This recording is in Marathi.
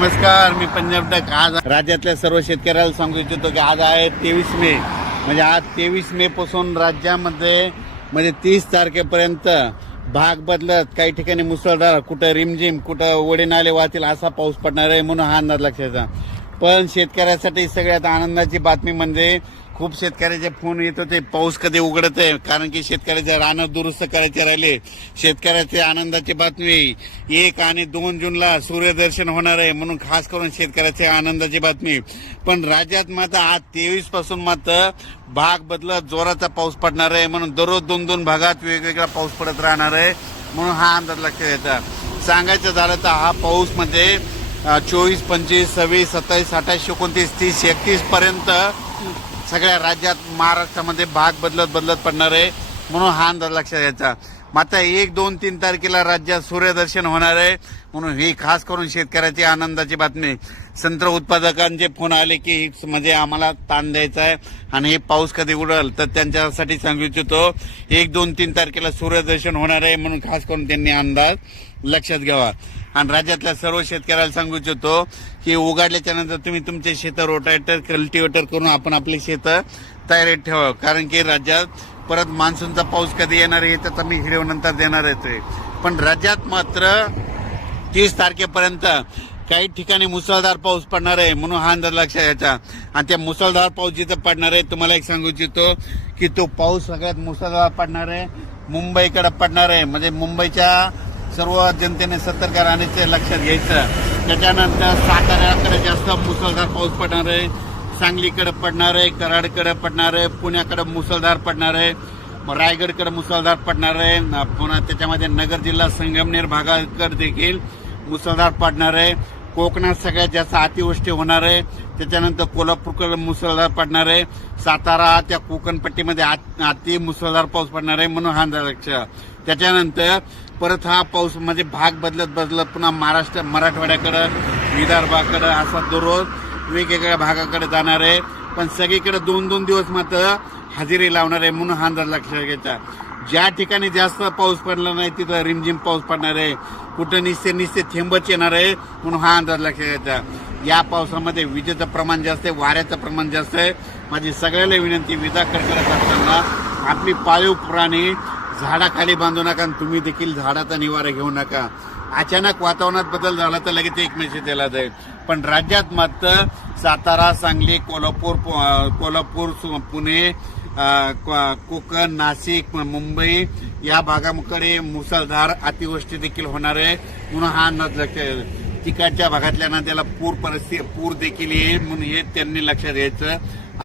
नमस्कार मी पंजाब डक आज राज्यातल्या सर्व शेतकऱ्याला सांगू इच्छितो की आज आहे तेवीस मे म्हणजे आज तेवीस मे पासून राज्यामध्ये म्हणजे तीस तारखेपर्यंत भाग बदलत काही ठिकाणी मुसळधार कुठं रिमझिम कुठं वडे नाले वाहतील असा पाऊस पडणार आहे म्हणून हा अंदाज लक्षात पण शेतकऱ्यासाठी सगळ्यात आनंदाची बातमी म्हणजे खूप शेतकऱ्याचे फोन येत होते पाऊस कधी उघडत आहे कारण की शेतकऱ्याचे रानं दुरुस्त करायचे राहिले शेतकऱ्याचे आनंदाची बातमी एक आणि दोन जूनला सूर्यदर्शन होणार आहे म्हणून खास करून शेतकऱ्याचे आनंदाची बातमी पण राज्यात मात्र आज तेवीस पासून मात्र भाग बदलत जोराचा पाऊस पडणार आहे म्हणून दररोज दोन दोन भागात वेगवेगळा पाऊस पडत राहणार आहे म्हणून हा अंदाज लक्षात येतात सांगायचं झालं तर हा पाऊस म्हणजे चोवीस पंचवीस सव्वीस सत्तावीस अठ्ठावीस एकोणतीस तीस पर्यंत सगळ्या राज्यात महाराष्ट्रामध्ये भाग बदलत बदलत पडणार आहे म्हणून हा अंदाज लक्षात घ्यायचा मात्र एक दोन तीन तारखेला राज्यात सूर्यदर्शन होणार आहे म्हणून ही खास करून शेतकऱ्याची आनंदाची बातमी संत्र उत्पादकांचे फोन आले की म्हणजे आम्हाला ताण द्यायचा आहे आणि हे पाऊस कधी उडल तर त्यांच्यासाठी सांगू इच्छितो एक दोन तीन तारखेला सूर्यदर्शन होणार आहे म्हणून खास करून त्यांनी अंदाज लक्षात घ्यावा आणि राज्यातल्या सर्व शेतकऱ्याला सांगू इच्छितो की उघडल्याच्या नंतर तुम्ही तुमचे शेतं रोटायटर कल्टिवेटर करून आपण आपली शेतं तयारीत ठेवा कारण की राज्यात परत मान्सूनचा पाऊस कधी येणार आहे त्याचा मी हिरव नंतर देणार येतोय पण राज्यात मात्र तीस तारखेपर्यंत काही ठिकाणी मुसळधार पाऊस पडणार आहे म्हणून हा अंदाज लक्षात घ्यायचा आणि त्या मुसळधार पाऊस जिथं पडणार आहे तुम्हाला एक सांगू इच्छितो की तो पाऊस सगळ्यात मुसळधार पडणार आहे मुंबईकडे पडणार आहे म्हणजे मुंबईच्या सर्व जनतेने सतर्क राहण्याचे लक्षात घ्यायचं त्याच्यानंतर साताऱ्याकडे जास्त मुसळधार पाऊस पडणार आहे सांगलीकडे पडणार आहे कराडकडे पडणार आहे पुण्याकडे मुसळधार पडणार आहे रायगडकडे मुसळधार पडणार आहे पुन्हा त्याच्यामध्ये नगर जिल्हा संगमनेर भागाकडे देखील मुसळधार पडणार आहे कोकणात सगळ्यात जास्त अतिवृष्टी होणार आहे त्याच्यानंतर कोल्हापूरकडे मुसळधार पडणार आहे सातारा त्या कोकणपट्टीमध्ये अति मुसळधार पाऊस पडणार आहे म्हणून हा लक्ष त्याच्यानंतर परत हा पाऊस म्हणजे भाग बदलत बदलत पुन्हा महाराष्ट्र मराठवाड्याकडं विदर्भाकडं असा दररोज वेगवेगळ्या भागाकडे जाणार आहे पण सगळीकडे दोन दोन दिवस मात्र हजेरी लावणार आहे म्हणून हा अंदाज लक्षात घ्यायचा ज्या ठिकाणी जास्त पाऊस पडला नाही तिथं रिमझिम पाऊस पडणार आहे कुठं निस्ते निस्ते थेंबच येणार आहे म्हणून हा अंदाज लक्षात घ्यायचा या पावसामध्ये विजेचं प्रमाण जास्त आहे वाऱ्याचं प्रमाण जास्त आहे माझी सगळ्याला विनंती विजा करताना असताना आपली पाळीव प्राणी झाडाखाली बांधू नका आणि तुम्ही देखील झाडाचा निवारा घेऊ नका अचानक वातावरणात बदल झाला तर लगेच एक मेसेज दिला जाईल पण राज्यात मात्र सातारा सांगली कोल्हापूर कोल्हापूर पुणे कोकण नाशिक मुंबई या भागाकडे मुसळधार अतिवृष्टी देखील होणार आहे म्हणून हा नद तिकडच्या भागातल्या नद्याला पूर परिस्थिती पूर देखील येईल म्हणून हे त्यांनी लक्षात घ्यायचं